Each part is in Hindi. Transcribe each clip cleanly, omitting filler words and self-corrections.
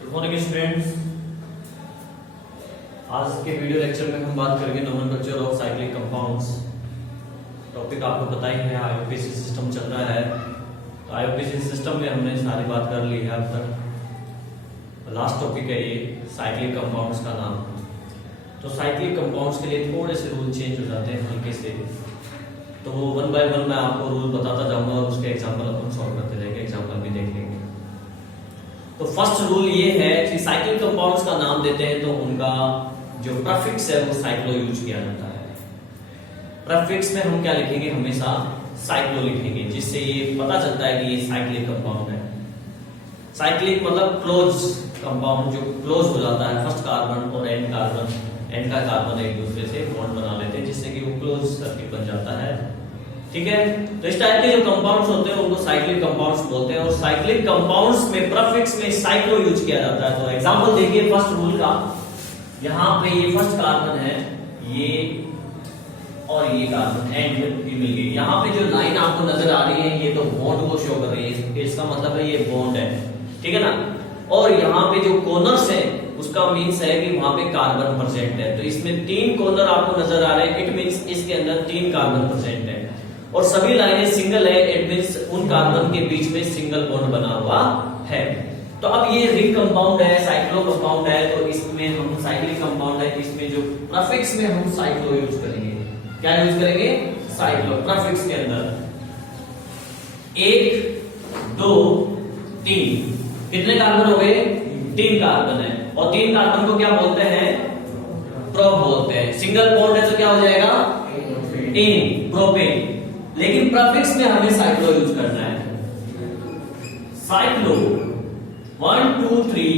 Good morning students. आज के वीडियो लेक्चर में हम बात करेंगे nomenclature of cyclic compounds. Topic आपको पता ही है, आईयूपीएसी सिस्टम चल रहा है। तो आईयूपीएसी सिस्टम में हमने सारी बात कर ली है अब तक। लास्ट टॉपिक है ये साइक्लिक कंपाउंड्स का नाम। तो साइक्लिक कंपाउंड्स के लिए थोड़े से रूल चेंज हो जाते हैं हल्के से, तो वो वन बाय वन मैं आपको रूल बताता जाऊंगा और उसके एग्जाम्पल अपन सॉल्व करते जाएंगे, एग्जाम्पल भी देख लेंगे। तो फर्स्ट रूल ये है कि साइक्लिक कंपाउंड्स का नाम देते हैं तो उनका जो प्रीफिक्स है वो साइक्लो यूज किया जाता है। प्रीफिक्स में हम क्या लिखेंगे, हमेशा साइक्लो लिखेंगे, जिससे ये पता चलता है कि ये साइक्लिक कंपाउंड है। साइक्लिक मतलब क्लोज कंपाउंड, जो क्लोज हो जाता है फर्स्ट कार्बन और एंड का कार्बन एक दूसरे से बॉन्ड बना लेते हैं, जिससे कि वो क्लोज सर्किट बन जाता है। ठीक है, तो इस टाइप के जो कंपाउंड्स होते हैं उनको साइक्लिक कंपाउंड्स बोलते हैं। और साइक्लिक कंपाउंड्स में प्रीफिक्स में साइक्लो यूज किया जाता है। तो एग्जांपल देखिए फर्स्ट रूल का। यहाँ पे ये फर्स्ट कार्बन है, ये और ये कार्बन एंड भी मिल गई। यहाँ पे जो लाइन आपको नजर आ रही है ये तो बॉन्ड को शो कर रही है, इसका मतलब है ये बॉन्ड है, ठीक है ना। और यहाँ पे जो कॉर्नर्स है उसका मीन्स है कि वहां पे कार्बन प्रेजेंट है। तो इसमें 3 कॉर्नर आपको नजर आ रहे हैं, इट मीन्स इसके अंदर 3 कार्बन प्रेजेंट है। और सभी लाइनें सिंगल है, इट मीन्स उन कार्बन के बीच में सिंगल बॉन्ड बना हुआ है। तो अब ये रिंग कंपाउंड है, साइक्लो कंपाउंड है, तो इसमें हम साइक्लिक कंपाउंड है, इसमें जो प्रीफिक्स में हम साइक्लो यूज करेंगे। क्या यूज करेंगे? साइक्लो। प्रीफिक्स के अंदर 1 2 3 कितने कार्बन हो गए? 3 कार्बन है। और 3 कार्बन को क्या बोलते हैं? प्रोप बोलते हैं। सिंगल बॉन्ड है तो क्या हो जाएगा? इन, प्रोपेन। लेकिन प्रीफिक्स में हमें साइक्लो यूज करना है। साइक्लो 1 2 3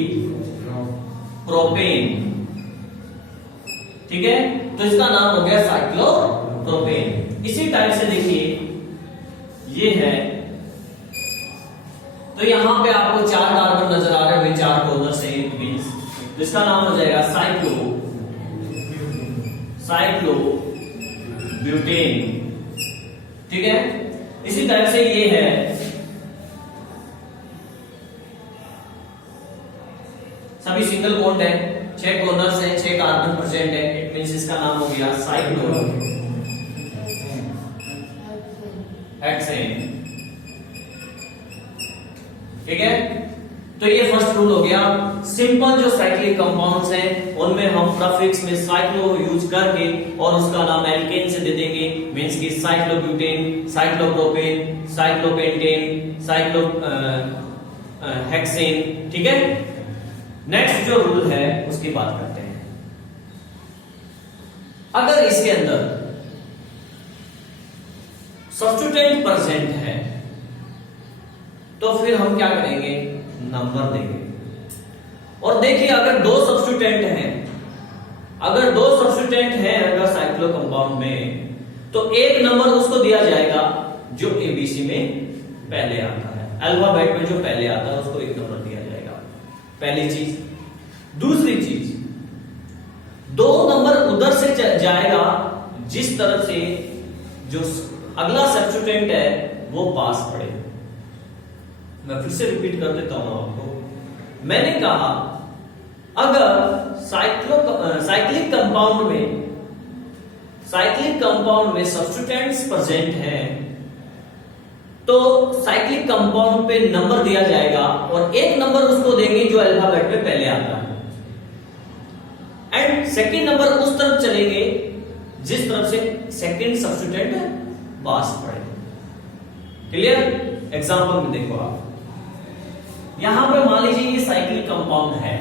प्रोपेन, ठीक है। तो इसका नाम हो गया साइक्लो प्रोपेन। इसी टाइप से देखिए ये है, तो यहां पे आपको 4 कार्बन नजर आ रहे हैं, 4 कॉर्नर से मींस, तो इसका नाम हो जाएगा साइक्लो ब्यूटेन, ठीक है। इसी टाइप से ये है सभी सिंगल बॉन्ड है, 6 कॉर्नर्स है, 6 कार्बन प्रेजेंट है, इट मींस इसका नाम हो गया साइक्लो हेक्सेन, ठीक है। तो ये फर्स्ट रूल हो गया। सिंपल जो साइक्लिक कंपाउंड्स हैं उनमें हम प्रीफिक्स में साइक्लो यूज करके और उसका नाम एल्केन से दे देंगे, मींस की cyclobutane, cyclopropane, cyclopentane, cyclo hexane, ठीक है। नेक्स्ट जो रूल है उसकी बात करते हैं। अगर इसके अंदर सब्स्टिट्यूएंट प्रेजेंट है तो फिर हम क्या करेंगे? नंबर देंगे। और देखिए अगर 2 सब्स्टिट्यूएंट हैं, अगर साइक्लो कंपाउंड में, तो एक नंबर उसको दिया जाएगा जो एबीसी में पहले आता है, अल्फाबेट में जो पहले आता है उसको 1 नंबर दिया जाएगा, पहली चीज। दूसरी चीज, 2 नंबर उधर से जाएगा जिस तरफ से जो अगला सब्स्टिट्यूएंट है वो पास पड़े। मैं फिर से रिपीट कर देता हूं आपको। मैंने कहा अगर साइक्लिक कंपाउंड में सब्स्टिट्यूएंट्स प्रेजेंट हैं तो साइक्लिक कंपाउंड पे नंबर दिया जाएगा और एक नंबर उसको देंगे जो अल्फाबेट में पहले आता है, एंड सेकंड नंबर उस तरफ चलेंगे जिस तरफ से सेकंड सब्स्टिट्यूएंट पास पड़े। क्लियर? एग्जांपल में देखो आप, यहां पे मान लीजिए ये साइक्लिक कंपाउंड है,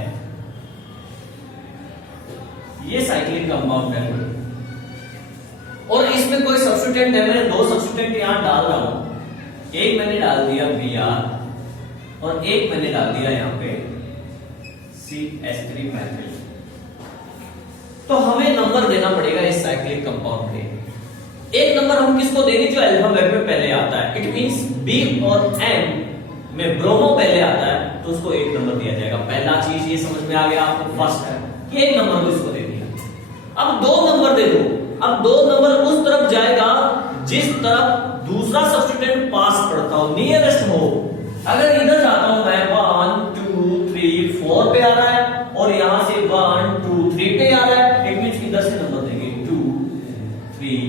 ये साइक्लिक कंपाउंड है और इसमें कोई सब्स्टिट्यूएंट है। मैंने 2 सब्स्टिट्यूएंट यहां डाल रहा हूं, एक मैंने डाल दिया Br और एक मैंने डाल दिया यहां पे CH3 मैथिल। तो हमें नंबर देना पड़ेगा इस साइक्लिक कंपाउंड के। एक नंबर हम किसको देंगे? जो अल्फाबेट में पहले आता है, इट मींस B और M में ब्रोमो पहले आता है तो उसको 1 नंबर दिया जाएगा। पहला चीज ये समझ में आ गया आपको, फर्स्ट है कि 1 नंबर को इसको दे दिया। अब 2 नंबर दे दो। अब 2 नंबर उस तरफ जाएगा जिस तरफ दूसरा सब्स्टिट्यूएंट पास पड़ता हो, नियरेस्ट हो। अगर इधर जाता हूं मैं 1 2 3 4 4 पे आ रहा है और यहां से 1 2 3 पे आ रहा है। इट मींस इधर से नंबर देंगे 2 3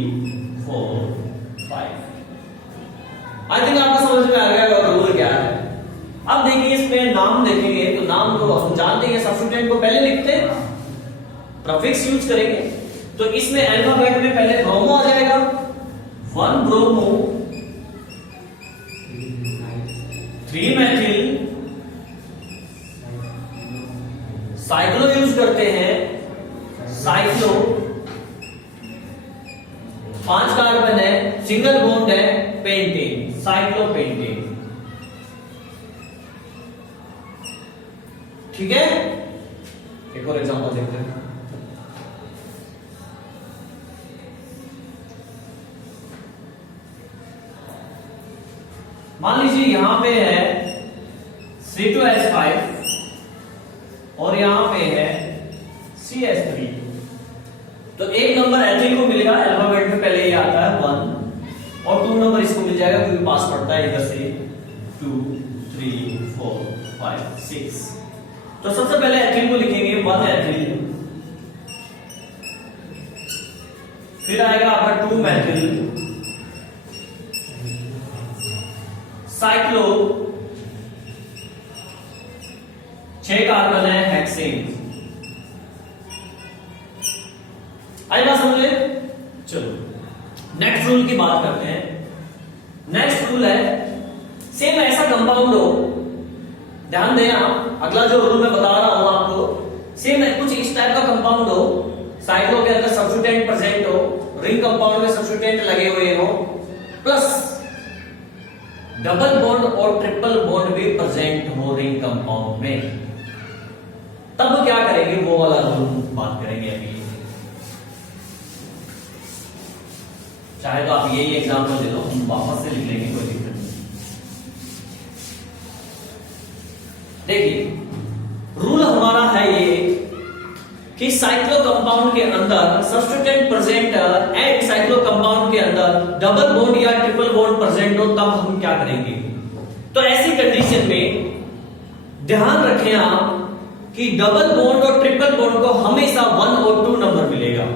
4 5। आई थिंक आपको समझ में आ गया रूल क्या है। अब देखिए इसमें नाम देखेंगे तो नाम को हम जानते हैं सब्स्टिट्यूएंट को पहले लिखते हैं, प्रीफिक्स यूज करेंगे। तो इसमें अल्फाबेट में पहले ब्रोमो आ जाएगा, 1 ब्रोमो, 3 मेथिल, साइक्लो यूज करते हैं, साइक्लो, 5 कार्बन है, सिंगल बॉन्ड है, पेंटेन, साइक्लोपेंटेन। ठीक है, एक और एग्जांपल देखते हैं। मान लीजिए यहां पे है C2H5 और यहां पे है CH3। तो एक नंबर एथिल को मिलेगा, अल्फाबेट में पहले ये आता है 1 और 2 नंबर इसको मिल जाएगा क्योंकि पास पड़ता है इधर से 2 3 4 5 6। तो सबसे पहले एथिल को लिखेंगे 1 एथिल, फिर आएगा आपका 2 मेथिल, साइक्लो, 6 कार्बन है, हेक्सेन। आई बात समझ गए? चलो नेक्स्ट रूल की बात करते हैं। नेक्स्ट रूल है सेम ऐसा कंपाउंड हो, ध्यान दें आप, अगला जो रूल मैं बता रहा हूं आपको, सेम कुछ इस टाइप का कंपाउंड हो, साइक्लो के अंदर सब्स्टिट्यूएंट प्रेजेंट हो, रिंग कंपाउंड में सब्स्टिट्यूएंट लगे हुए हो, प्लस डबल बॉन्ड और ट्रिपल बॉन्ड भी प्रेजेंट हो रिंग कंपाउंड में, तब क्या करेंगे वो वाला रूल बात करेंगे अभी। चाहे तो आप यही एग्जांपल दे दो, हम वापस से लिख लेंगे, कोई दिक्कत नहीं। देखिए रूल हमारा है ये कि साइक्लो कंपाउंड के अंदर substituent present and cyclo compound के अंदर डबल बॉन्ड या ट्रिपल बॉन्ड प्रेजेंट हो, तब हम क्या करेंगे। तो ऐसी कंडीशन में ध्यान रखें आप कि डबल बॉन्ड और ट्रिपल बॉन्ड को हमेशा 1 और 2 नंबर मिलेगा।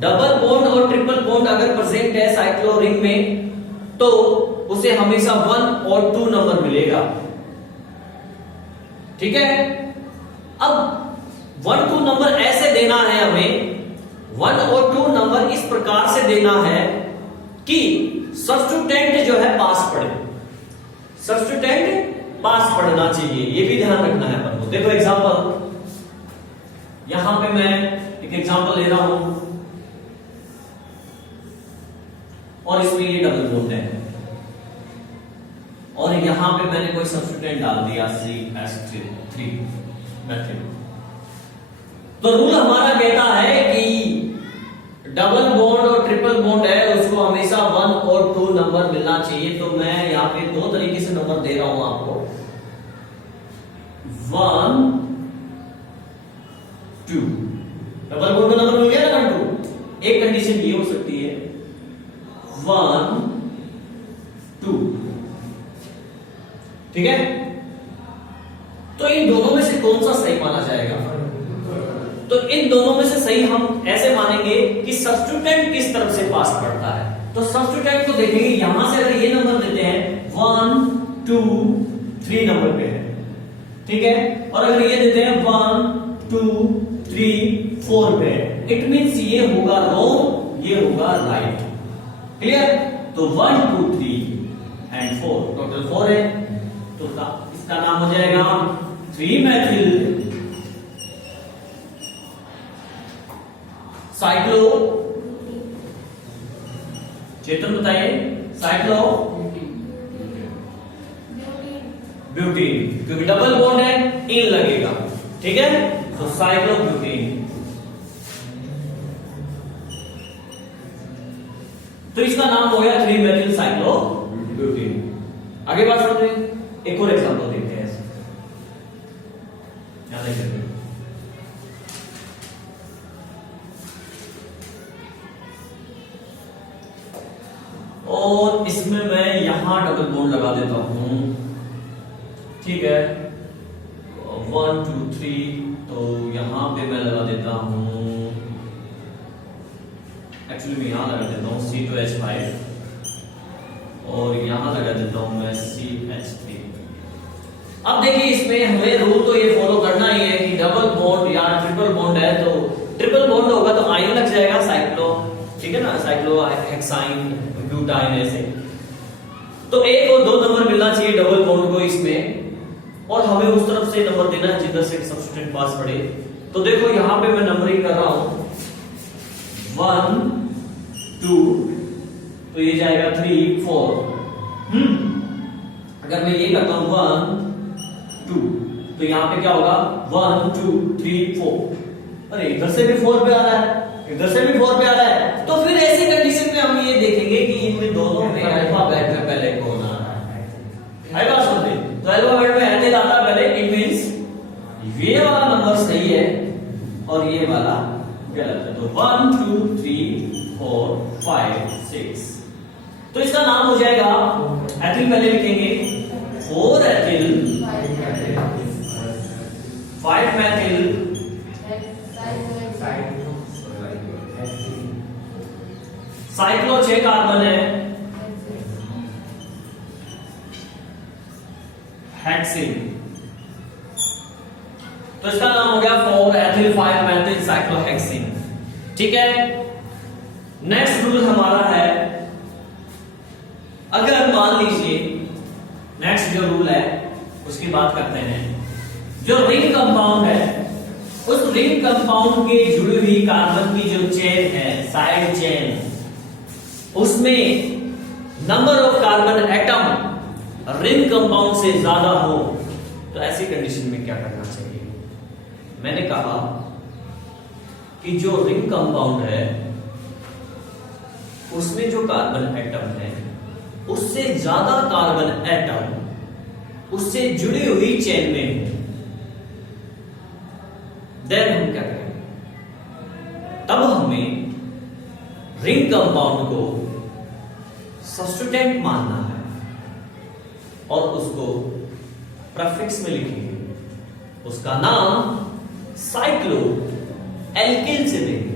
डबल बॉन्ड और ट्रिपल बॉन्ड अगर प्रेजेंट है साइक्लो रिंग में तो उसे हमेशा 1 और 2 नंबर मिलेगा। ठीक है, अब 1 2 नंबर ऐसे देना है हमें, 1 और 2 नंबर इस प्रकार से देना है कि सब्स्टिट्यूएंट जो है पास पड़े, सब्स्टिट्यूएंट पास पड़ना चाहिए, ये भी ध्यान रखना है अपन को। देखो एग्जांपल, यहां पे मैं एक एग्जांपल ले रहा हूं और इसमें ये डबल बॉन्ड है और यहां पे मैंने कोई सब्स्टिट्यूएंट डाल दिया CH3 मेथिल। तो रूल हमारा कहता है कि डबल बॉन्ड और ट्रिपल बॉन्ड है उसको हमेशा 1 और 2 नंबर मिलना चाहिए। तो मैं यहां पे 2 तरीके से नंबर दे रहा हूं आपको, 1 2। डबल बॉन्ड का नंबर मिल गया ना 2। एक कंडीशन ये हो सकती है 1 2, ठीक है। तो इन दोनों में से कौन सा सही माना जाएगा। तो इन दोनों में से सही हम ऐसे मानेंगे कि सब्स्टिट्यूएंट किस तरफ से पास पड़ता है। तो सब्स्टिट्यूएंट को देखेंगे, यहां से अगर ये नंबर देते हैं 1 2 3 नंबर पे है, ठीक है, और अगर ये देते हैं 1 2 3 4 पे है, इट मींस ये होगा रॉन्ग, ये होगा राइट। क्लियर। तो 1 2 3 एंड 4 टोटल 4 है, तो इसका नाम हो जाएगा 3 मेथिल साइक्लो, चेतन बताइए, साइक्लो ब्यूटीन, क्योंकि डबल बॉन्ड है इन लगेगा, ठीक है। तो साइक्लो ब्यूटीन, तो इसका नाम हो गया 3 मेथिल साइक्लो ब्यूटीन। आगे बात समझे, एक और एग्जांपल देखते हैं। और इसमें मैं यहां डबल बॉन्ड लगा देता हूं, ठीक है, 1 2 3, तो यहां पे मैं लगा देता हूं, एक्चुअली मैं यहां लगा देता हूं C2H5 और यहां लगा देता हूं मैं CH3। अब देखिए इसमें हमें रूल तो ये फॉलो करना ही है कि डबल बॉन्ड या ट्रिपल बॉन्ड है तो ट्रिपल बॉन्ड होगा तो आयन लग जाएगा साइक्लो, ठीक है ना, साइक्लो हेक्साइन ब्यूटाइन ऐसे। तो एक और 2 नंबर मिलना चाहिए डबल बॉन्ड को इसमें, और हमें उस तरफ से नंबर देना है जिधर से सब्स्टिट्यूएंट पास पड़े। तो देखो यहां पे मैं नंबरिंग कर रहा हूं 1 2, तो ये जाएगा 3 4। अगर मैं ये करता हूं 1 2, तो यहां पे क्या होगा 1 2 3 4। अरे इधर से भी 4 पे आ रहा है, इधर से भी 4 पे आ रहा है, तो फिर ऐसी कंडीशन में हम ये देखेंगे कि इनमें दोनों में अल्फाबेट में पहले कौन आ रहा है। आई बात समझे? तो अल्फाबेट में एन आता है पहले, इट मींस ये वाला नंबर सही है और ये वाला गलत है। तो 1 2 3 4 5 6, तो इसका नाम हो जाएगा, एथिल पहले लिखेंगे 4 एथिल 5 मेथिल साइक्लो 6 कार्बन है, हेक्सिन, तो इसका नाम हो गया 4 एथिल 5 मेथिल साइक्लोहेक्सिन। ठीक है, नेक्स्ट रूल हमारा है, अगर मान लीजिए नेक्स्ट जो रूल है उसकी बात करते हैं, जो रिंग कंपाउंड है उस रिंग कंपाउंड के जुड़ी हुई कार्बन की जो चेन है, साइड चेन, उसमें number of carbon atom ring compound से ज्यादा हो, तो ऐसी कंडीशन में क्या करना चाहिए? मैंने कहा कि जो रिंग कंपाउंड है उसमें जो कार्बन एटम है उससे ज्यादा कार्बन एटम उससे जुड़ी हुई चेन में है, देन हम क्या करेंगे? तब हमें रिंग कंपाउंड को सब्स्टिट्यूएंट मानना है और उसको प्रीफिक्स में लिखेंगे, उसका नाम साइक्लो एल्किल से देंगे।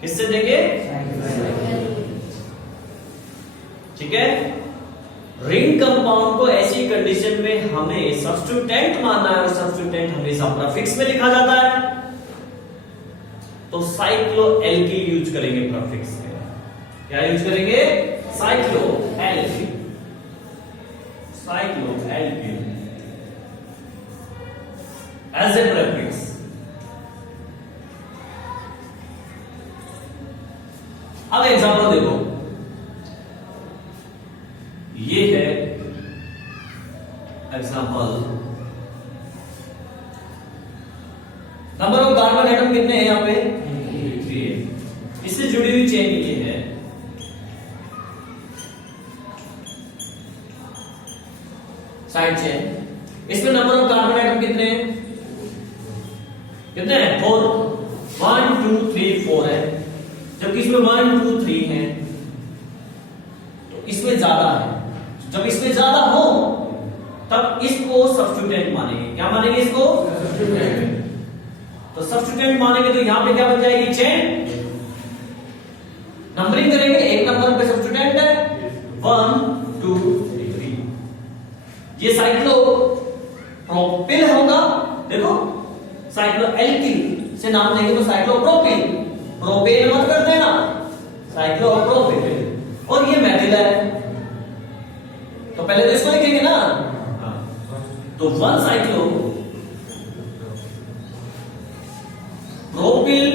किससे देंगे? ठीक है, रिंग कंपाउंड को ऐसी कंडीशन में हमें सब्स्टिट्यूएंट मानना है और सब्स्टिट्यूएंट हमेशा प्रीफिक्स में लिखा जाता है, तो साइक्लो एल्किल यूज करेंगे प्रीफिक्स में। क्या यूज करेंगे? Cyclo alkyl, cyclo alkyl as a prefix. अब एग्जांपल देखो, ये है example, number of carbon atom कितने हैं यहां पे? 3 है। इससे जुड़ी हुई चेन ये है, साइड चेन। इसमें नंबर ऑफ कार्बन एटम कितने हैं? कितने हैं? 4, 1 2 3 4 है, जबकि इसमें 1 2 3 है, तो इसमें ज्यादा है। जब इसमें ज्यादा हो तब इसको सब्स्टिट्यूएंट मानेंगे। क्या मानेंगे इसको? सब्स्टिट्यूएंट। तो सब्स्टिट्यूएंट मानेंगे तो यहां पे क्या बन जाएगी? चेन। नंबरिंग करेंगे, एक नंबर पे सब्स्टिट्यूएंट है 1 2 3। ये साइक्लो प्रोपिल होगा। देखो साइक्लो एल्किल से नाम लेंगे तो साइक्लो प्रोपिल, प्रोपेन मत कर देना, साइक्लो प्रोपिल। और ये मेथिल है, तो पहले तो इसको लिखेंगे ना, तो 1 साइक्लो प्रोपिल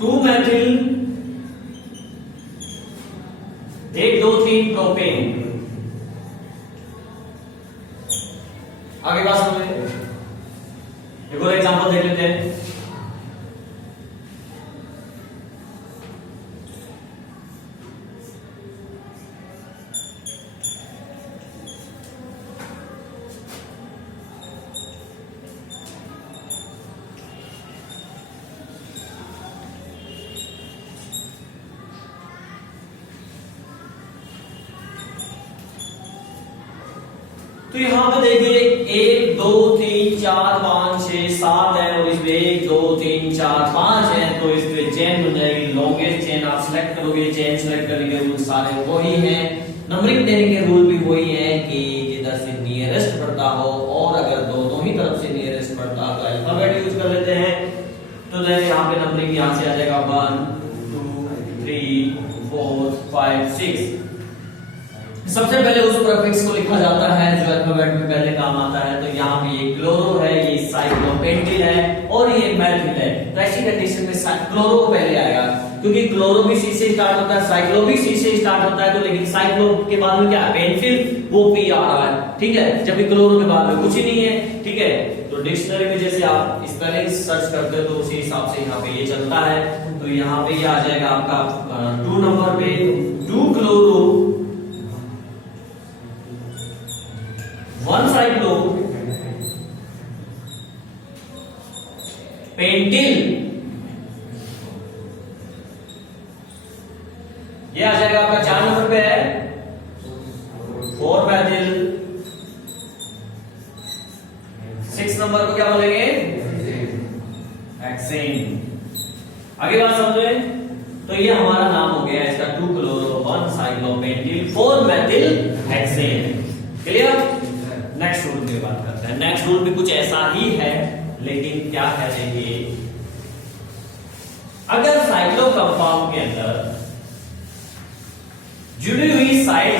2 मेथिल 1 2 3 प्रोपेन। आगे बात समझ में? एक और एग्जांपल देख लेते हैं। तो यहां पे देखिए 1 2 4 5 6 7 है और इसमें 1 2 3 4 5 है, तो इसमें चेन बन जाएगी लॉन्गेस्ट चेन। आप सिलेक्ट करोगे, चेन सिलेक्ट करने के रूल सारे वही हैं, नंबरिंग देने के रूल भी वही है कि जिधर से नियरेस्ट पड़ता हो, और अगर दोनों ही तरफ से नियरेस्ट पड़ता हो तो अल्फाबेट यूज कर लेते हैं। तो यहाँ पे नंबरिंग यहाँ से आ जाएगा 1 2 3 4 5 6। सबसे पहले उस प्रीफिक्स को लिखा जाता है जो अल्फाबेट में पहले काम आता है। तो यहाँ पे ये क्लोरो है, ये साइक्लोपेंटिल है और ये मैथिल है। तो ऐसी कंडीशन में क्लोरो पहले आएगा, क्योंकि क्लोरो भी सी से स्टार्ट होता है, साइक्लो भी सी से स्टार्ट होता है। तो लेकिन साइक्लो के बाद में क्या है, पेंटिल, वो पी आ रहा है, ठीक है, जबकि क्लोरो के बाद में कुछ ही नहीं है, ठीक है। तो डिक्शनरी में जैसे आप स्पेलिंग सर्च करते हो तो उसी हिसाब से यहाँ पे ये चलता है। तो यहाँ पे ये आ जाएगा आपका 2 नंबर पे 2 क्लोरो 1 साइक्लो पेंटिल, ये आ जाएगा आपका 4 नंबर पे है 4 मैथिल। 6 नंबर को क्या बोलेंगे, हेक्सेन। आगे बात समझे, तो ये हमारा नाम हो गया इसका 2 chloro 1 साइक्लोपेंटिल 4 Maithil hexane. Clear. Next rule की बात करते हैं। नेक्स्ट रूल भी कुछ ऐसा ही है, लेकिन क्या है देखिए, अगर साइक्लो कंपाउंड के अंदर जुड़ी हुई साइड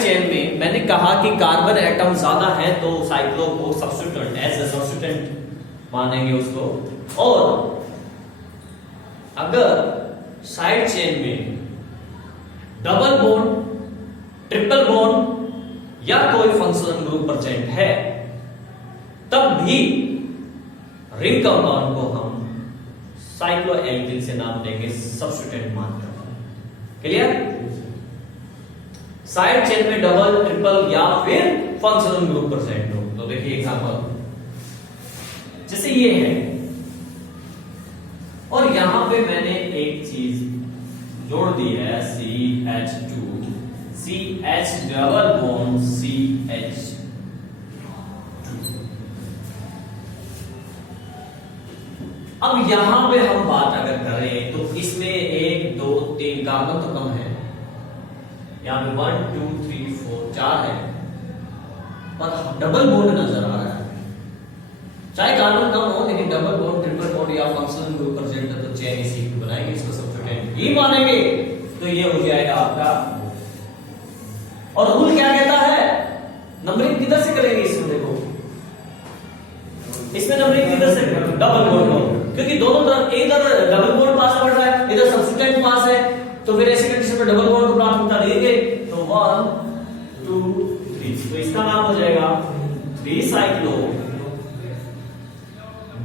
चेन में मैंने कहा कि कार्बन एटम ज्यादा है तो साइक्लो को सब्स्टिट्यूएंट एज ए सब्स्टिट्यूएंट मानेंगे उसको। और अगर साइड चेन में डबल बॉन्ड, ट्रिपल बॉन्ड या कोई फंक्शनल ग्रुप प्रेजेंट है, तब भी रिंग कंपाउंड को हम साइक्लोएल्किल से नाम देंगे, सब्स्टिट्यूएंट मानकर। क्लियर। साइड चेन में डबल, ट्रिपल या फिर फंक्शनल ग्रुप प्रेजेंट हो। तो देखिए एग्जांपल जैसे ये है, और यहां पे मैंने एक चीज जोड़ दी है CH2 CH double bond CH। अब यहां पे हम बात अगर करें तो इसमें 1 2 3 कार्बन तो कम है, यहां पे 1 2 3 4 4 है, पर डबल बॉन्ड नजर आ रहा है। चाहे कार्बन कम हो लेकिन डबल बॉन्ड, ट्रिपल बॉन्ड या फंक्शनल ग्रुप प्रेजेंट है तो चेन इसी को बनाएंगे, इसको सब्स्टिट्यूएंट ही मानेंगे। तो ये हो जाएगा आपका। और रूल क्या कहता है, नंबरिंग किधर से करेंगे इसमें, देखो इसमें नंबरिंग किधर से, डबल बॉन्ड हो, क्योंकि दोनों तरफ इधर डबल बॉन्ड पास पड़ रहा है, इधर सब्स्टिट्यूएंट पास है, तो फिर ऐसी कंडीशन में डबल बॉन्ड को प्राथमिकता देंगे। तो 1 2 3, तो इसका नाम हो जाएगा 3 साइक्लो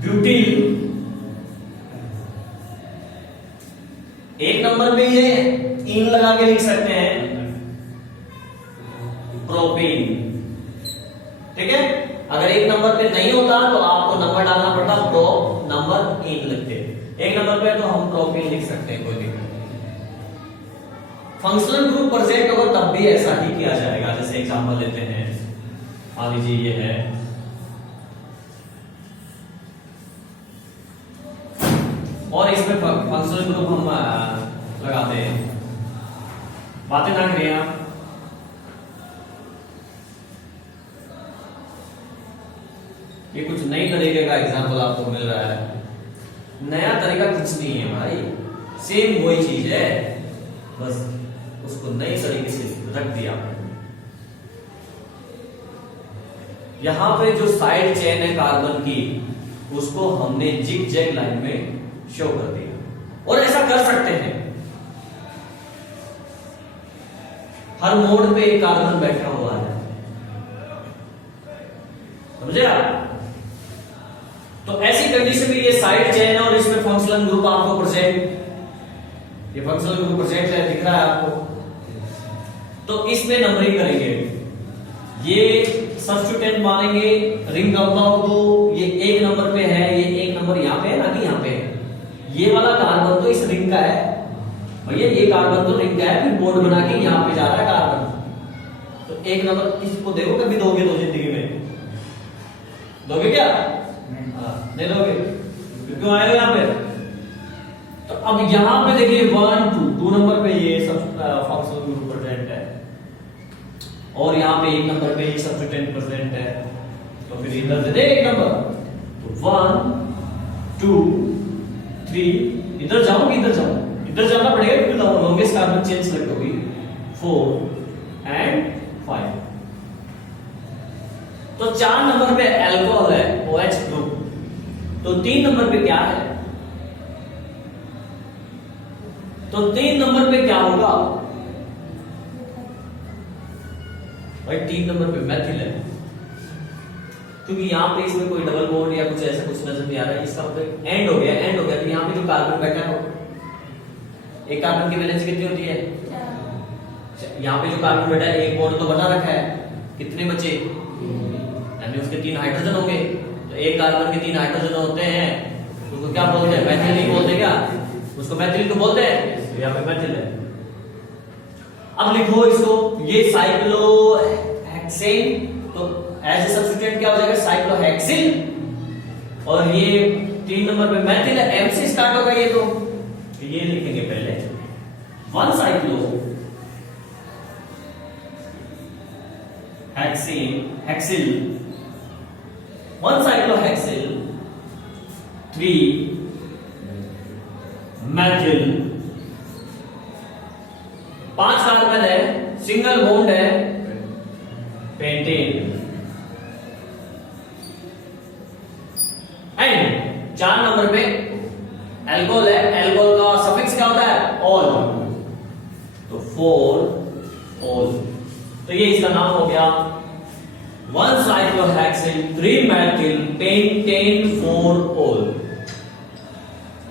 ब्यूटिल। 1 नंबर पे ये इन लगा के लिख सकते हैं प्रोपीन, ठीक है। अगर 1 नंबर पे नहीं होता तो आपको नंबर डालना पड़ता, प्रो नंबर इन लिखते। 1 नंबर पे तो हम प्रोपीन लिख सकते हैं, कोई दिक्कत नहीं। फंक्शनल ग्रुप प्रेजेंट होगा तब भी ऐसा ही किया जाएगा। जैसे एग्जांपल लेते हैं, मान लीजिए ये है, और इसमें फंक्शनल ग्रुप हम लगाते हैं, बातें ना करिए आप। ये कुछ नई तरीके का एग्जांपल आपको मिल रहा है। नया तरीका कुछ नहीं है भाई, सेम वही चीज है, बस उसको नई तरीके से रख दिया। यहां पे जो साइड चेन है कार्बन की, उसको हमने जिग जैग लाइन में शो कर दिया। और ऐसा कर सकते हैं, हर मोड पे एक कार्बन बैठा हुआ है, समझे आप। तो ऐसी कंडीशन में ये साइड चेन है और इसमें फंक्शनल ग्रुप आपको प्रेजेंट, ये फंक्शनल ग्रुप प्रेजेंट है, दिख रहा है आपको। तो इसमें नंबरिंग करेंगे, ये सब्स्टिट्यूएंट मानेंगे रिंग कंपाउंड को। ये 1 नंबर पे है, ये 1 नंबर यहां पे है ना कि यहां पे है। ये वाला कार्बन तो इस रिंग का है भैया, ये कार्बन तो रिंग का है, फिर बॉन्ड बना के यहां पे जा रहा है कार्बन। तो एक नंबर किसी को देखो, कभी दोगे तो जिंदगी में दोगे क्या? नहीं दोगे। क्यों आए हो यहाँ पे? तो अब यहाँ पे देखिए 1 2 नंबर पे ये सब फंक्शनल ग्रुप प्रेजेंट है, और यहाँ पे 1 नंबर पे ये सब्स्टिट्यूएंट प्रेजेंट है, तो फिर इधर से दे एक नंबर, तो 1 2 3 इधर जाऊंगी, इधर जाना पड़ेगा क्योंकि लॉन्गेस्ट कार्बन चेन सेलेक्ट होगी, 4 एंड 5। तो 4 नंबर पे अल्कोहल है, OH ग्रुप, तो 3 नंबर पे क्या है? तो 3 नंबर पे क्या होगा भाई? 3 नंबर पे मैथिल है, क्योंकि यहाँ पे इसमें कोई डबल बॉन्ड या कुछ ऐसा कुछ नजर नहीं आ रहा है, इसका मतलब एंड हो गया। तो यहाँ पे जो कार्बन बैठा है, एक कार्बन की वैलेंसी कितनी होती है? यहाँ पे जो कार्बन बैठा है, एक बॉन्ड तो बना रखा है, कितने बचे? यानी उसके 3 हाइड्रोजन होंगे, तो एक कार्बन के 3 हाइड्रोजन होते हैं, उसको क्या बोलते हैं? मैथिल नहीं बोलते क्या? उसको मैथिल तो बोलते हैं, यहाँ पे मैथिल है। अब लिखो इसको, ये साइक्लोहेक्सेन, तो एज ए सब्स्टिट्यूएंट क्या हो जाएगा? साइक्लोहेक्सिल, और ये 3 नंबर पे मैथिल है, एम से स्टार्ट होगा ये, तो ये लिखेंगे पहले 1 साइक्लोहेक्सिल, 1 साइक्लोहेक्सिल, 3 मैथिल, 5 कार्बन है, सिंगल बॉन्ड है, पेंटेन, एंड 4 नंबर पे अल्कोहल है, अल्कोहल का सफिक्स क्या होता है? ऑल, तो 4 ऑल, तो ये इसका नाम हो गया 1 साइक्लोहेक्सिल, 3 मैथिल, पेंटेन, 4 ऑल।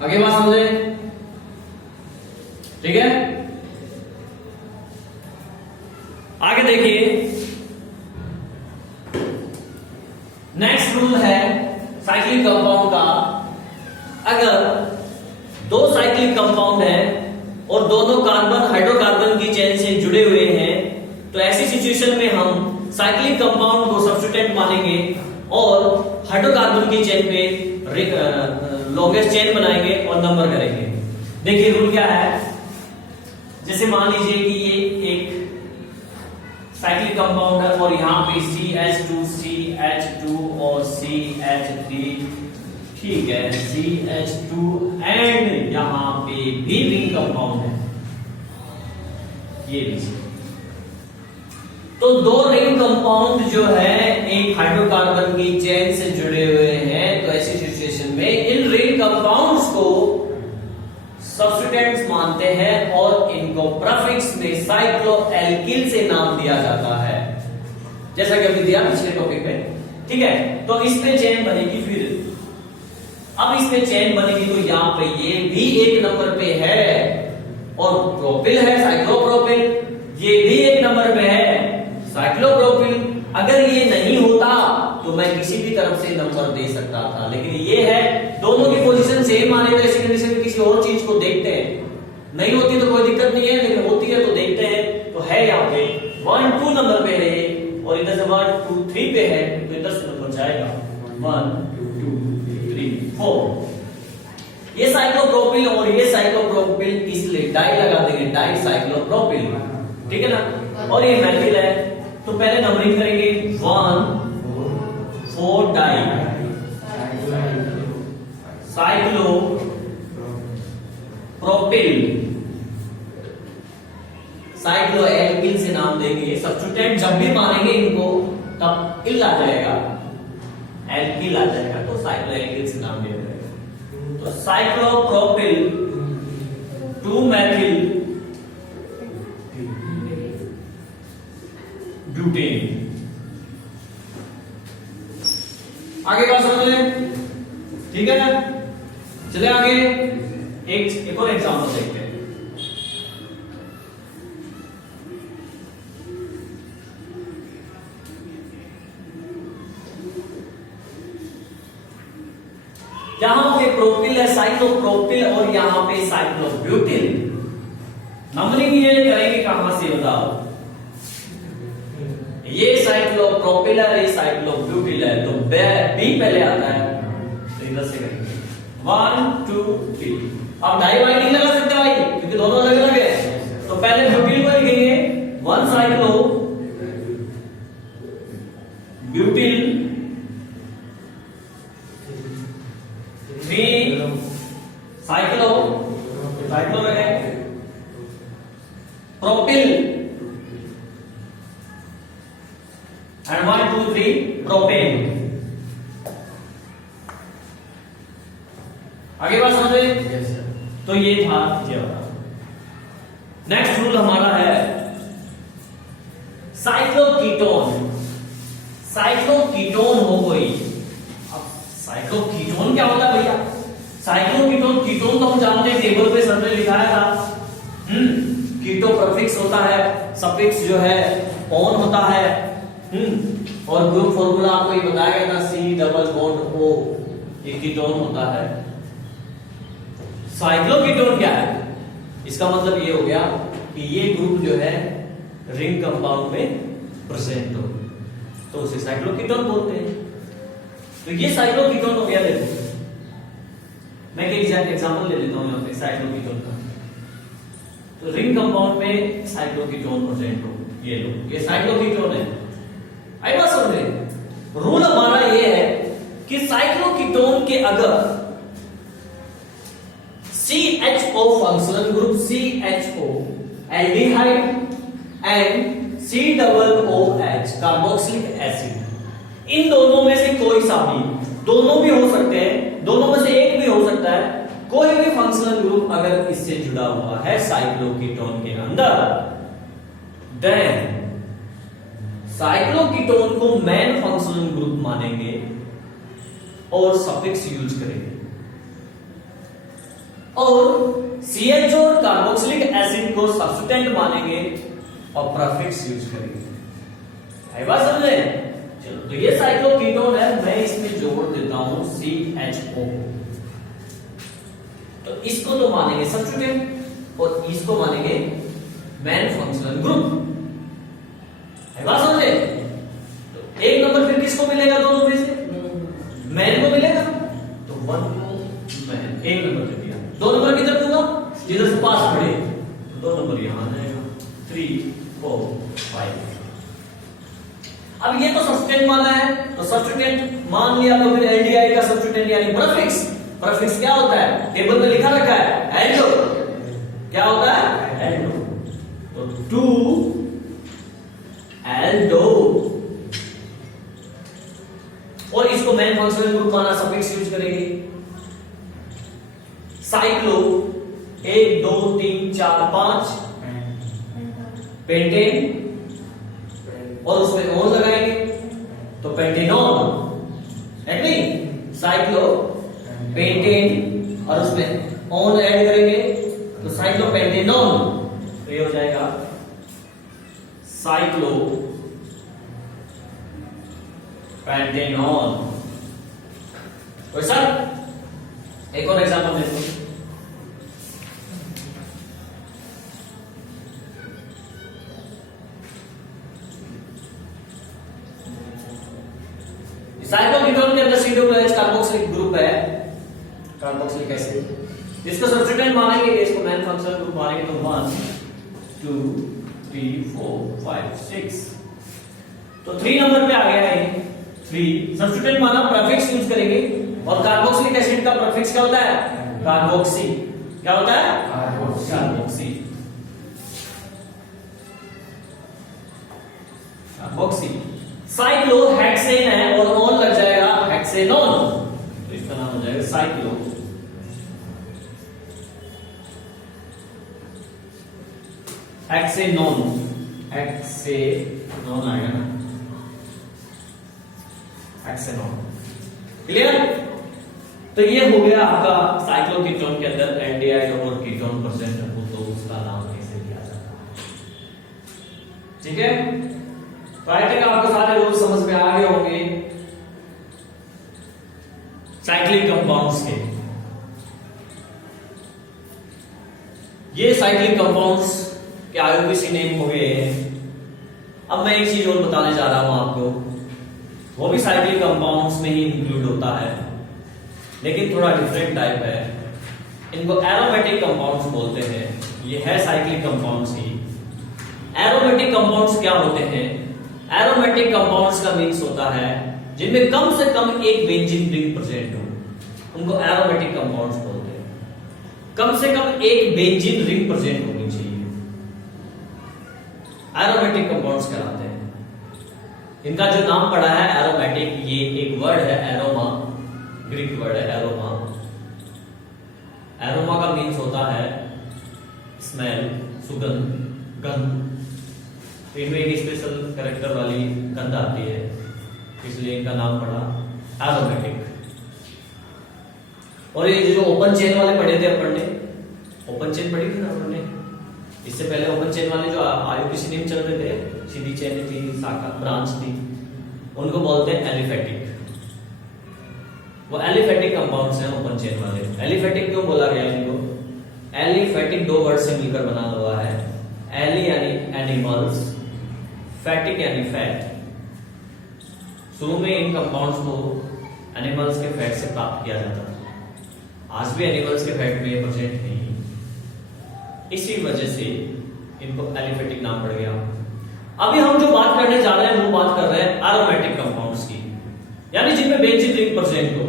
आगे बात समझे? ठीक है, आगे देखिए, नेक्स्ट रूल है साइक्लिक कंपाउंड का। अगर 2 साइक्लिक कंपाउंड है और दोनों कार्बन हाइड्रोकार्बन की चेन से जुड़े हुए हैं, तो ऐसी सिचुएशन में हम साइक्लिक कंपाउंड को सब्स्टिट्यूएंट मानेंगे और हाइड्रोकार्बन की चेन पे लॉन्गेस्ट चेन बनाएंगे और नंबर करेंगे। देखिए रूल क्या है, जैसे मान लीजिए कि ये एक साइक्लिक कंपाउंड है और यहाँ पे CH2 CH2 और CH3, ठीक है, CH2 एंड यहाँ पे भी रिंग कंपाउंड है, ये भी। तो 2 रिंग कंपाउंड जो है एक हाइड्रोकार्बन की चेन से जुड़े हुए हैं, तो ऐसी सिचुएशन में इन रिंग कंपाउंड्स को सब्स्टिट्यूएंट्स मानते हैं और इनको प्रीफिक्स में साइक्लोएल्किल से नाम दिया जाता है, जैसा कि अभी दिया पिछले टॉपिक में। ठीक है, तो इसमें चेन बनेगी। फिर अब इसमें चेन बनेगी तो यहाँ पे ये भी 1 नंबर पे है, और प्रोपिल है साइक्लोप्रोपिल, ये भी 1 नंबर पे है साइक्लोप्रोपिल। अगर ये नहीं होता तो मैं किसी भी तरफ से नंबर दे सकता था, लेकिन ये है, दोनों की पोजीशन सेम आ रही है, तो ऐसी कंडीशन में किसी और चीज को देखते हैं, नहीं होती तो कोई दिक्कत नहीं है, लेकिन होती है तो देखते हैं। तो है यहाँ पे 1 2 नंबर पे है, और इधर से 1 2 3 पे है, तो इधर से नंबर जाएगा 1 2 3 4। ये साइक्लोप्रोपिल और ये साइक्लोप्रोपिल, इसलिए डाई लगा देंगे, डाई साइक्लोप्रोपिल, ठीक है ना। और ये मैथिल है, तो पहले नंबरिंग करेंगे 1 4 डाई साइक्लोप्रोपिल, साइक्लोएल्किल से नाम देंगे। सब्स्टिट्यूएंट जब भी मानेंगे इनको तब इल आ जाएगा, एल्किल आ जाएगा, तो साइक्लोएल्किल से नाम दिया जाएगा। तो साइक्लोप्रोपिल 2 मैथिल ब्यूटेन। आगे बात समझ लें, ठीक है ना। चले आगे, एक और एग्जांपल देखते हैं। यहां पे प्रोपिल है, साइक्लोप्रोपिल, और यहां पे साइक्लोब्यूटिल। नंबरिंग ये करेंगे कहां से, बताओ। ये साइक्लोप्रोपिल है, ये साइक्लोब्यूटिल है, तो बी पहले आता है, तो इधर से करेंगे 1 2 3। अब डाई बाइंडिंग लगा सकते हैं भाई, क्योंकि दोनों अलग अलग है। तो पहले ब्यूटिल को लिखेंगे 1 साइक्लो ब्यूटिल 3 साइक्लो साइक्लो लगे प्रोपिल एंड 1 2 3 प्रोपेन। आगे बात समझ रहे? तो ये था ये वाला। नेक्स्ट रूल हमारा है साइक्लोकीटोन। साइक्लोकीटोन हो कोई, अब साइक्लोकीटोन क्या होता है भैया? साइक्लोकीटोन, कीटोन तो हम जानते हैं, टेबल पे सर ने लिखाया था। कीटो प्रीफिक्स होता है, सफिक्स जो है ऑन होता है। और ग्रुप फॉर्मूला आपको ये बताया गया था, C डबल बॉन्ड O, ये कीटोन होता है। साइक्लोकीटोन क्या है? इसका मतलब ये हो गया कि ये ग्रुप जो है रिंग कंपाउंड में प्रेजेंट हो, तो उसे साइक्लोकीटोन बोलते हैं। तो ये साइक्लोकीटोन हो गया। देखो मैं एक एग्जांपल ले लेता हूं यहां पे साइक्लोकीटोन का। तो रिंग कंपाउंड में साइक्लोकीटोन प्रेजेंट हो, ये लो, ये साइक्लोकीटोन है। आई बात समझ रहे? रूल हमारा ये है कि साइक्लोकीटोन के अगर CHO functional group CHO aldehyde and COOH carboxylic acid, इन दोनों में से कोई सा भी, दोनों भी हो सकते हैं, दोनों में से एक भी हो सकता है, कोई भी फंक्शनल ग्रुप अगर इससे जुड़ा हुआ है साइक्लोकीटोन के अंदर, देन साइक्लोकीटोन को मेन फंक्शनल ग्रुप मानेंगे और सफिक्स यूज करेंगे, और CHO और कार्बोक्सिलिक एसिड को सब्स्टिट्यूएंट मानेंगे और प्रीफिक्स यूज करेंगे। आई बात समझे? चलो, तो ये साइक्लोकीटोन है, मैं इसमें जोड़ देता हूं CHO, तो इसको तो मानेंगे सब्स्टिट्यूएंट और इसको मानेंगे मेन फंक्शनल ग्रुप। आई बात समझे? तो एक नंबर फिर किसको मिलेगा? दोनों में से मेन को मिलेगा, तो 1 को मेन, एक नंबर दे दिया। 2 नंबर किधर दूंगा? जिधर से पास पड़े, तो 2 नंबर यहां आ जाएगा। 3 4 5। अब ये तो सब्स्टिट्यूएंट माना है, तो सब्स्टिट्यूएंट मान लिया, तो फिर एल्डिहाइड का सब्स्टिट्यूएंट यानी प्रीफिक्स। प्रीफिक्स क्या होता है? टेबल में लिखा रखा है एल्डो। क्या होता है? एल्डो। तो 2 एल्डो, और इसको मेन फंक्शनल ग्रुप माना, सफिक्स यूज करेंगे। साइक्लो 1 2 3 4 5 पेंटेन, और उसमें ओन लगाएंगे तो पेंटेनॉन, है नहीं? साइक्लो पेंटेन और उसमें ओन ऐड करेंगे तो साइक्लोपेंटेनॉन, तो ये हो जाएगा साइक्लो पेंटेनॉन। तो सर एक और एग्जांपल देखो, साइक्लोकीटोन के अंदर COOH कार्बोक्सिलिक ग्रुप है, कार्बोक्सिलिक एसिड, इसको सब्स्टिट्यूएंट मानेंगे, इसको मेन फंक्शनल ग्रुप मानेंगे, तो 1 2 3 4 5 6, तो 3 नंबर पे आ गया है। 3 सब्स्टिट्यूएंट माना, प्रीफिक्स यूज करेंगे, और कार्बोक्सिलिक एसिड का प्रीफिक्स क्या होता है? कार्बोक्सी। क्या होता है? कार्बोक्सी। कार्बोक्सी। साइक्लोहेक्सेन है और ऑन लग जाएगा हेक्सेनॉन, तो इसका नाम हो जाएगा साइक्लो हेक्सेनॉन। हेक्सेनॉन आएगा ना, हेक्सेनॉन। क्लियर? तो ये हो गया आपका साइक्लोकीटोन के अंदर एल्डिहाइड और कीटोन प्रेजेंट हो तो उसका नाम कैसे दिया जाता है। ठीक है? तो आई थिंक आपको सारे रूल समझ में आ गए होंगे साइक्लिक कंपाउंड्स के। ये साइक्लिक कंपाउंड्स के IUPAC नेम हो गए हैं अब मैं एक चीज और बताने जा रहा हूं आपको, वो भी साइक्लिक कंपाउंड्स में ही इंक्लूड होता है, लेकिन थोड़ा डिफरेंट टाइप है। इनको एरोमेटिक कंपाउंड्स बोलते हैं। ये है साइक्लिक कंपाउंड्स ही। एरोमेटिक कंपाउंड्स क्या होते हैं? एरोमेटिक कंपाउंड्स का मीन्स होता है जिनमें कम से कम एक बेंजीन रिंग प्रेजेंट हो, उनको एरोमेटिक कंपाउंड्स बोलते हैं। कम से कम एक बेंजीन रिंग प्रेजेंट होनी चाहिए, एरोमेटिक कंपाउंड्स कहलाते हैं। इनका जो नाम पड़ा है एरोमेटिक, ये एक वर्ड है एरोमा, ग्रीक वर्ड है एरोमा। एरोमा का मीन्स होता है स्मेल, सुगंध, गंध। इनमें एक स्पेशल कैरेक्टर वाली गंध आती है, इसलिए इनका नाम पड़ा एरोमेटिक। और ये जो ओपन चेन वाले पढ़े थे अपन ने, ओपन चेन पढ़ी थी ना अपन ने, इससे पहले ओपन चेन वाले जो आईयूपीएसी नेम चल रहे थे, सीधी चेन थी, शाखा ब्रांच थी, उनको बोलते हैं एलिफेटिक। वो एलिफेटिक कंपाउंड्स हैं ओपन चेन वाले। एलिफेटिक क्यों बोला गया इनको? एलिफेटिक दो वर्ड से मिलकर बना हुआ है। एली यानी एनिमल्स, फैटिक यानी फैट। शुरू में इन कंपाउंड्स को एनिमल्स के फैट से प्राप्त किया जाता था। आज भी एनिमल्स के फैट में प्रेजेंट नहीं, इसी वजह से इनको एलिफेटिक नाम पड़ गया। अभी हम जो बात करने जा रहे हैं वो बात कर रहे हैं एरोमेटिक कंपाउंड्स की, यानी जिनमें बेंजीन रिंग प्रेजेंट हो।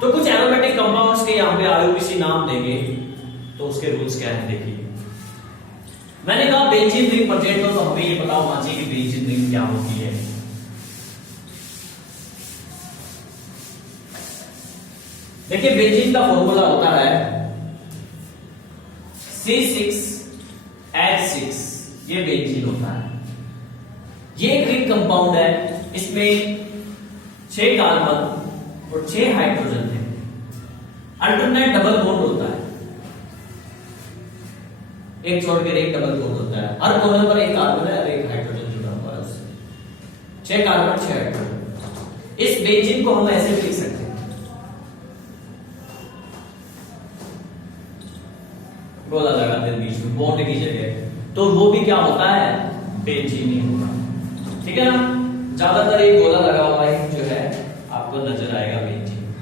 तो कुछ एरोमेटिक कंपाउंड्स के यहाँ पे आईयूपीएसी नाम देंगे, तो उसके रूल्स क्या है देखिए। मैंने कहा बेंजीन रिंग प्रेजेंट हो, तो हमें ये पता होना चाहिए कि बेंजीन रिंग क्या होती है। देखिए बेंजीन का फॉर्मूला होता है C6H6, ये बेंजीन होता है। ये एक रिंग कंपाउंड है, इसमें 6 कार्बन और 6 हाइड्रोजन है। अल्टरनेट डबल बॉन्ड होता है, एक छोड़ कर एक डबल बॉन्ड होता है। हर कोने पर एक कार्बन है और एक हाइड्रोजन जुड़ा हुआ है उससे। 6 कार्बन 6 हाइड्रोजन। इस बेंजीन को हम ऐसे लिख सकते हैं, गोला लगा दे बीच में बॉन्ड की जगह, तो वो भी क्या होता है? बेंजीन ही होगा। ठीक है ना? ज्यादातर एक गोला लगा हुआ है जो है आपको नजर आएगा बेंजीन।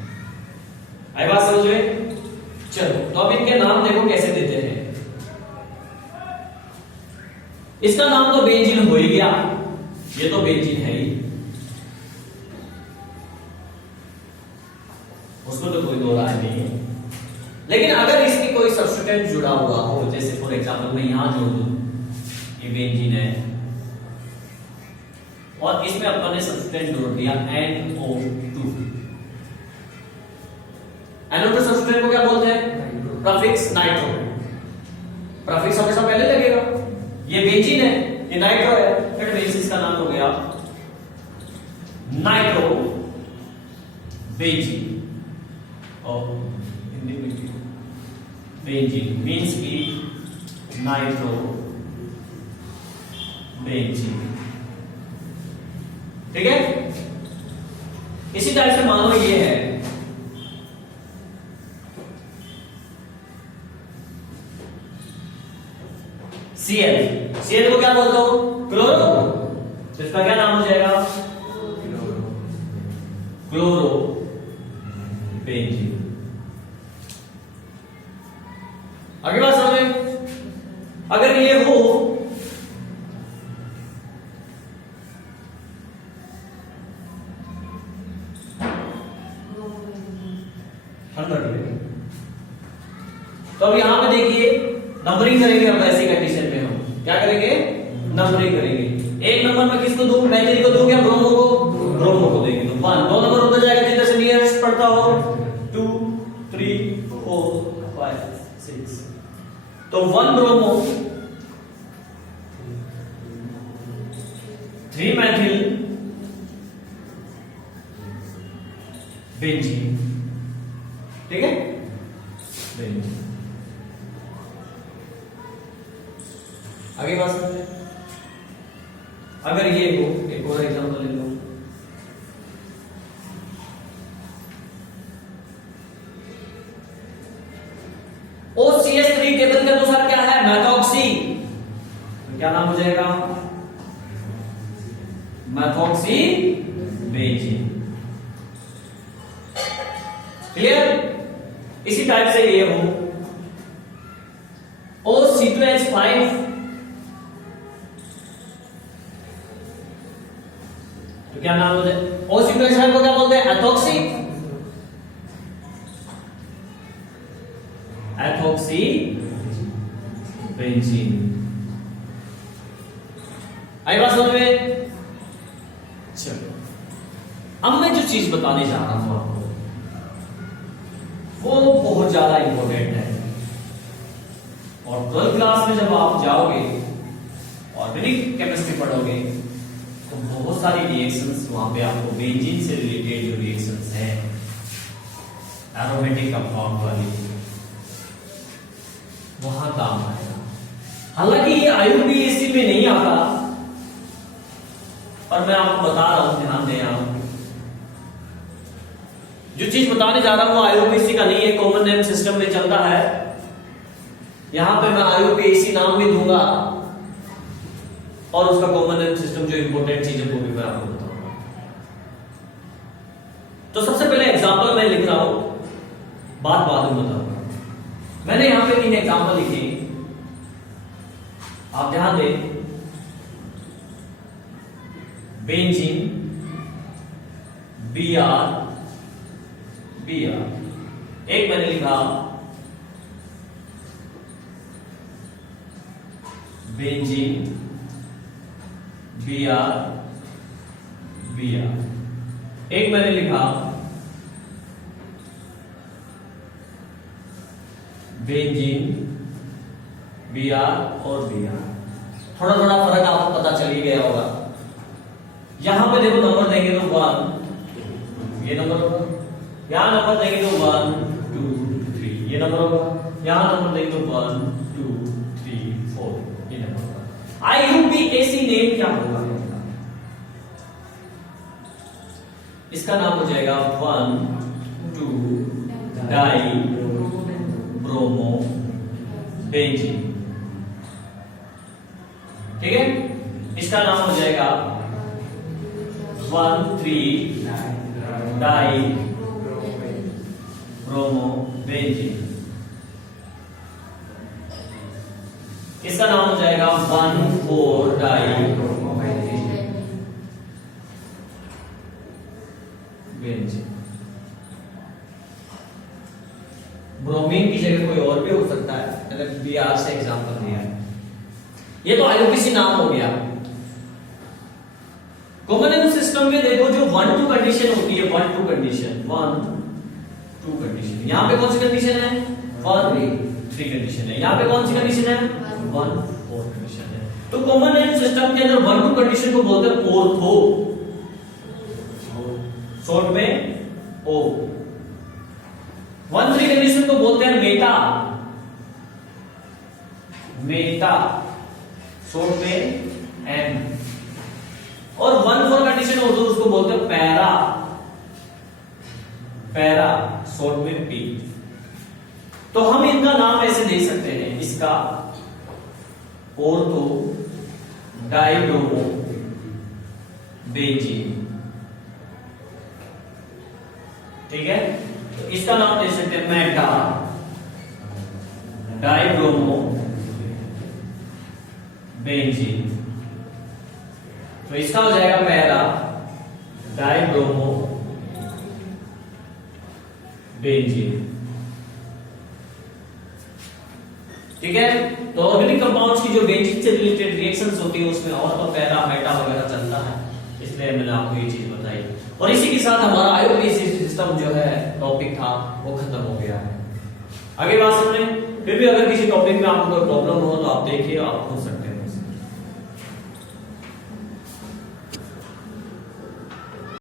आई बात समझ में? चलो तो अब इनके नाम देखो कैसे देते हैं। इसका नाम तो बेंजीन हो ही गया, ये तो बेंजीन है ही, उसको तो कोई दो राय नहीं है। लेकिन अगर इसकी कोई सब्स्टिट्यूएंट जुड़ा हुआ हो, जैसे फॉर एग्जांपल मैं यहां जोड़ दूं, ये बेंजीन है और इसमें अपन ने सब्स्टिट्यूएंट जोड़ दिया NO2। NO2 सब्स्टिट्यूएंट को क्या बोलते हैं? Prefix nitro. प्रफिक्स हमेशा पहले लगेगा। ये बेंजीन है, ये नाइट्रो है, इट मींस इसका नाम हो गया नाइट्रो बेंजीन। और हिंदी में बेंजीन मीन्स की नाइट्रो बेंजीन। ठीक है? इसी टाइप से मानो ये है Cl को क्या बोलते हो? क्लोरो। तो इसका क्या नाम हो जाएगा? Chloro benzene. आगे बात समझे? अगर ये हो तो अब यहां पे देखिए नंबरिंग करेंगे। अब ऐसी कंडीशन में हम क्या करेंगे? नंबरिंग करेंगे। एक नंबर में किसको दूं? बेंजीन को दूं या ब्रोमो को? ब्रोमो को देंगे तो 1। 2 नंबर होता जाएगा जिधर से नियरेस्ट पड़ता हो, 2 3 4 5 6। तो 1 ब्रोमो, 3 मैथिल बेंजीन। ठीक है? बेंजीन। आगे बात समझे? अगर ये हो, एक और एग्जांपल ले लो। OCH3 टेबल के अनुसार क्या है? मैथॉक्सी। क्या नाम हो जाएगा? Ethoxy benzene. क्लियर? इसी टाइप से ये हो OC2H5 तो क्या नाम होता है? OC2H5 को क्या बोलते हैं? Ethoxy benzene. आई बात समझ में? चलो, अब मैं जो चीज बताने जा रहा हूं आपको वो बहुत ज्यादा इंपॉर्टेंट है, और 12th क्लास में जब आप जाओगे ऑर्गेनिक केमिस्ट्री पढ़ोगे तो बहुत सारी रिएक्शंस वहां पे आपको बेंजीन से रिलेटेड जो रिएक्शंस हैं एरोमेटिक कंपाउंड वाली वहां काम आएगा। हालांकि ये IUPAC में नहीं आता, पर मैं आपको बता रहा हूं, ध्यान दें आप। जो चीज बताने जा रहा हूं वो IUPAC का नहीं है, कॉमन नेम सिस्टम में चलता है। यहां पे मैं IUPAC नाम भी दूंगा और उसका कॉमन नेम सिस्टम जो इंपॉर्टेंट चीजें वो भी मैं आपको बताऊंगा। तो सबसे पहले एग्जांपल मैं लिख रहा हूं, बात बाद में बताऊंगा। मैंने यहां पे 3 एग्जांपल लिखे, आप ध्यान दें। बेंजीन, BR, एक मैंने लिखा बेंजीन, BR, एक मैंने लिखा बेंजीन, BR और BR। थोड़ा थोड़ा फर्क आपको पता चल ही गया होगा। यहां पे देखो नंबर देंगे तो 1, ये नंबर होगा। यहां नंबर देंगे तो 1 2 3, ये नंबर होगा। यहां नंबर देंगे तो 1 2 3 4, ये नंबर होगा। IUPAC नेम क्या होगा? इसका नाम हो जाएगा 1 2 डाई ब्रोमो बेंजीन। ठीक है, इसका नाम हो जाएगा 1 3 डाई ब्रोमो बेंजीन। इसका नाम हो जाएगा 1 4 डाई बेंजीन। ब्रोमीन की जगह कोई और भी हो सकता है, मैंने BR से एग्जांपल दिया है। ये तो IUPAC नाम हो गया। कॉमन नेम सिस्टम में देखो जो 1-2 कंडीशन होती है, 1-2 कंडीशन, 1-2 कंडीशन। यहां पे कौन सी कंडीशन है? 1-3 कंडीशन है। यहां पे कौन सी कंडीशन है? 1-4 कंडीशन है। तो कॉमन नेम सिस्टम के अंदर 1-2 कंडीशन को बोलते हैं ऑर्थो, शॉर्ट में O। 1-3 कंडीशन को बोलते हैं मेटा, शॉर्ट में M। और 1-4 कंडीशन हो तो उसको बोलते हैं पैरा, शॉर्ट में P। तो हम इनका नाम ऐसे दे सकते हैं, इसका ऑर्थो डाइब्रोमो बेंजीन। ठीक है, तो इसका नाम दे सकते हैं मेटा डाइब्रोमो बेंजीन। तो इसका हो जाएगा पैरा डाइब्रोमो बेंजीन। ठीक है, तो ऑर्गेनिक कंपाउंड्स की जो बेंजीन से रिलेटेड रिएक्शंस होती है उसमें और तो पैरा मेटा वगैरह चलता है, इसलिए मैंने आपको ये चीज बताई। और इसी के साथ हमारा IUPAC सिस्टम जो है टॉपिक था वो खत्म हो गया है। आगे बात सुन लें। फिर भी अगर किसी टॉपिक में आपको कोई प्रॉब्लम हो तो आप देखिए, आप पूछ सकते हैं।